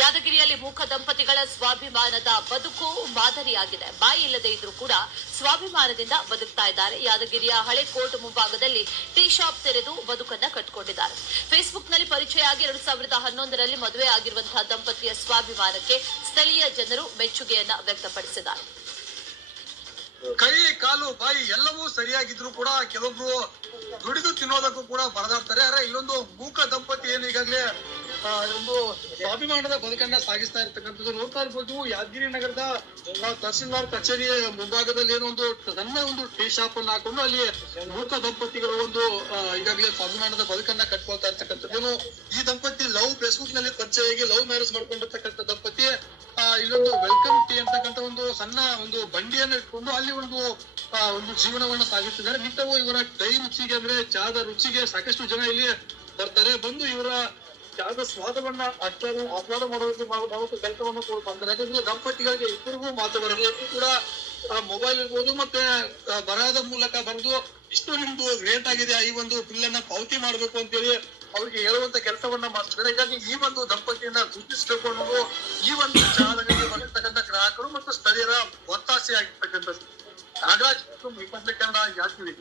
ಯಾದಗಿರಿಯಲ್ಲಿ ಮೂಕ ದಂಪತಿಗಳ ಸ್ವಾಭಿಮಾನದ ಬದುಕು ಮಾದರಿಯಾಗಿದೆ. ಬಾಯಿ ಇಲ್ಲದೆ ಇದ್ರೂ ಕೂಡ ಸ್ವಾಭಿಮಾನದಿಂದ ಬದುಕ್ತಾ ಇದ್ದಾರೆ. ಯಾದಗಿರಿಯ ಹಳೆ ಕೋರ್ಟ್ ಮುಂಭಾಗದಲ್ಲಿ ಟೀ ಶಾಪ್ ತೆರೆದು ಬದುಕನ್ನ ಕಟ್ಟಿಕೊಂಡಿದ್ದಾರೆ. ಫೇಸ್ಬುಕ್ನಲ್ಲಿ ಪರಿಚಯ ಆಗಿ 2011ರಲ್ಲಿ ಮದುವೆ ಆಗಿರುವಂತಹ ದಂಪತಿಯ ಸ್ವಾಭಿಮಾನಕ್ಕೆ ಸ್ಥಳೀಯ ಜನರು ಮೆಚ್ಚುಗೆಯನ್ನ ವ್ಯಕ್ತಪಡಿಸಿದ್ದಾರೆ. ಕೈ ಕಾಲು ಬಾಯಿ ಎಲ್ಲವೂ ಸರಿಯಾಗಿದ್ರು ಕೂಡ ಕೆಲವೊಬ್ರು ದುಡಿದು ತಿನ್ನೋದಕ್ಕೂ ಕೂಡ ಬರದಾಡ್ತಾರೆ. ಆದ್ರೆ ಇಲ್ಲೊಂದು ಮೂಕ ದಂಪತಿ ಏನು ಈಗಾಗಲೇ ಒಂದು ಸ್ವಾಭಿಮಾನದ ಬದುಕನ್ನ ಸಾಗಿಸ್ತಾ ಇರ್ತಕ್ಕಂಥದ್ದು ನೋಡ್ತಾ ಇರ್ಬೋದು. ಯಾದಗಿರಿ ನಗರದ ತಹಸೀಲ್ದಾರ್ ಕಚೇರಿಯ ಮುಂಭಾಗದಲ್ಲಿ ಏನೋ ಒಂದು ಸಣ್ಣ ಒಂದು ಟೀ ಶಾಪ್ ಅನ್ನು ಹಾಕೊಂಡು ಅಲ್ಲಿ ಮೂಕ ದಂಪತಿಗಳು ಒಂದು ಈಗಾಗಲೇ ಸ್ವಾಭಿಮಾನದ ಬದುಕನ್ನ ಕಟ್ಕೊಳ್ತಾ ಇರ್ತಕ್ಕಂಥದ್ದು. ಈ ದಂಪತಿ ಫೇಸ್ಬುಕ್ ನಲ್ಲಿ ಪರಿಚಯ ಆಗಿ ಲವ್ ಮ್ಯಾರೇಜ್ ಮಾಡ್ಕೊಂಡಿರ್ತಕ್ಕಂಥ ದಂಪತಿ ಇಲ್ಲೊಂದು ವೆಲ್ಕಮ್ ಟೀ ಅಂತಕ್ಕಂಥ ಒಂದು ಸಣ್ಣ ಒಂದು ಬಂಡಿಯನ್ನು ಇಟ್ಕೊಂಡು ಅಲ್ಲಿ ಒಂದು ಜೀವನವನ್ನ ಸಾಗಿಸ್ತಿದ್ದಾರೆ. ನಿಂತವು ಇವರ ಕೈ ರುಚಿಗೆ ಅಂದ್ರೆ ಚಹಾದ ರುಚಿಗೆ ಸಾಕಷ್ಟು ಜನ ಇಲ್ಲಿ ಬರ್ತಾರೆ. ಬಂದು ಇವರ ಚಹಾದ ಸ್ವಾದವನ್ನ ಆಸ್ವಾದ ಮಾಡೋದಕ್ಕೆ ಕೆಲಸವನ್ನು ಕೊಡ್ತಾರೆ. ಯಾಕಂದ್ರೆ ದಂಪತಿಗಳಿಗೆ ಇಬ್ಬರಿಗೂ ಮಾತು ಬರಲ್ಲ. ಕೂಡ ಮೊಬೈಲ್ ಇರ್ಬೋದು ಮತ್ತೆ ಬರಹದ ಮೂಲಕ ಬಂದು ಇಷ್ಟು ನಿಮ್ದು ರೇಟ್ ಆಗಿದೆ, ಈ ಒಂದು ಬಿಲ್ ಅನ್ನ ಪಾವತಿ ಮಾಡ್ಬೇಕು ಅಂತೇಳಿ ಅವ್ರಿಗೆ ಹೇಳುವಂತ ಕೆಲಸವನ್ನ ಮಾಡ್ತಾರೆ. ಹೀಗಾಗಿ ಈ ಒಂದು ದಂಪತಿಯನ್ನ ಗುರುತಿಸಬೇಕು ಅನ್ನೋದು ಈ ಒಂದು ಚಹಾದಂಗಡಿಗೆ ಬಂದಿರ್ತಕ್ಕಂಥ ಗ್ರಾಹಕರು ಮತ್ತು ಸ್ಥಳೀಯರ ಒತ್ತಾಸೆ ಆಗಿರ್ತಕ್ಕಂಥದ್ದು. ನಾಗರಾಜ್, ಕನ್ನಡ ಯಾದಗಿರಿ.